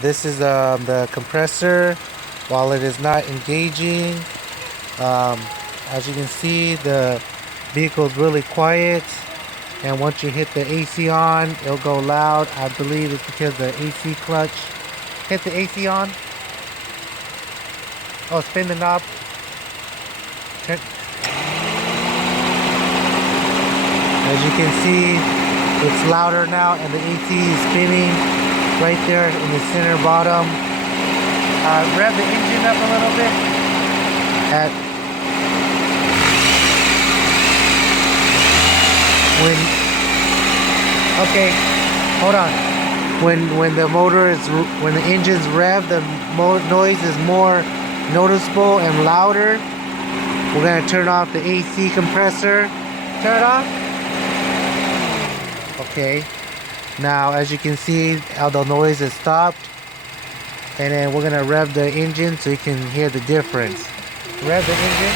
This is the compressor while it is not engaging. As you can see, the vehicle is really quiet, and once you hit the AC on, it'll go loud. I believe it's because the AC clutch. Hit the AC on. Oh, spin the knob. Turn. As you can see, it's louder now, and the AC is spinning right there in the center bottom. Rev the engine up a little bit. Okay, hold on. When the engine's revved, the noise is more noticeable and louder. We're gonna turn off the AC compressor. Turn it off. Okay. Now, as you can see, how the noise has stopped. And then we're gonna rev the engine so you can hear the difference. Rev the engine.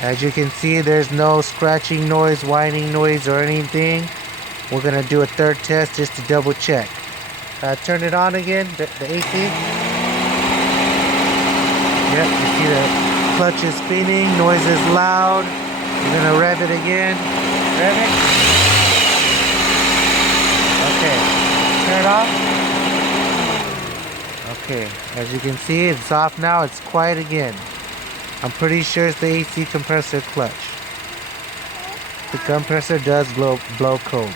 As you can see, there's no scratching noise, whining noise, or anything. We're gonna do a third test just to double check. Turn it on again, the AC. Yep, you see the clutch is spinning, noise is loud. We're gonna rev it again. Rev it. Okay, turn it off. Okay, as you can see, it's off now, it's quiet again. I'm pretty sure it's the AC compressor clutch. The compressor does blow cold.